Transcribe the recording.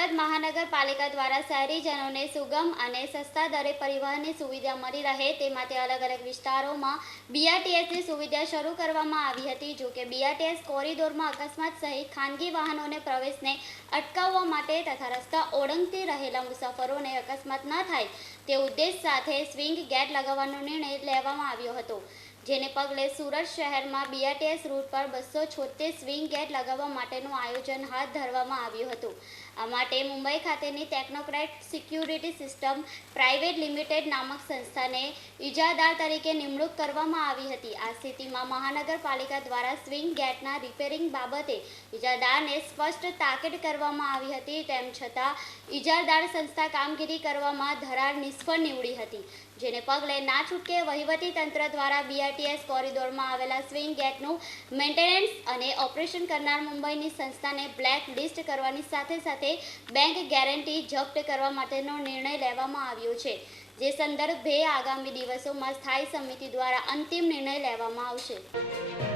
સુરત મહાનગરપાલિકા દ્વારા શહેરીજનોને સુગમ અને સસ્તા દરે પરિવહનની સુવિધા મળી રહે તે માટે અલગ અલગ વિસ્તારોમાં બીઆરટીએસની સુવિધા શરૂ કરવામાં આવી હતી। જો કે બીઆરટીએસ કોરિડોરમાં અકસ્માત સહિત ખાનગી વાહનોને પ્રવેશને અટકાવવા માટે તથા રસ્તા ઓળંગતી રહેલા મુસાફરોને અકસ્માત ન થાય તે ઉદ્દેશ સાથે સ્વિંગ ગેટ લગાવવાનો નિર્ણય લેવામાં આવ્યો હતો, જેને પગલે સુરત શહેરમાં બીઆરટીએસ રૂટ પર 276 સ્વિંગ ગેટ લગાવવા માટેનું આયોજન હાથ ધરવામાં આવ્યું હતું। આ માટે મુંબઈ ખાતેની technocrat security system private limited નામક સંસ્થાને ઇજારદાર તરીકે નિમણૂક કરવામાં આવી હતી। આ સ્થિતિમાં મહાનગરપાલિકા દ્વારા સ્વિંગ ગેટના રિપેરિંગ બાબતે ઇજારદારને સ્પષ્ટ તાકીદ કરવામાં આવી હતી। તેમ છતાં ઇજારદાર સંસ્થા કામગીરી કરવામાં ધરાર નિષ્ફળ નીવડી હતી, જેને પગલે ના છૂટકે વહીવટી તંત્ર દ્વારા બીઆરટીએસ કોરિડોરમાં આવેલા સ્વિંગ ગેટનું મેન્ટેનન્સ અને ઓપરેશન કરનાર મુંબઈની સંસ્થાને બ્લેક લિસ્ટ કરવાની સાથે સાથે બેંક ગેરંટી જપ્ત કરવા માટેનો નિર્ણય લેવામાં આવ્યો છે, જે સંદર્ભે આગામી દિવસોમાં સ્થાયી સમિતિ દ્વારા અંતિમ નિર્ણય લેવામાં આવશે।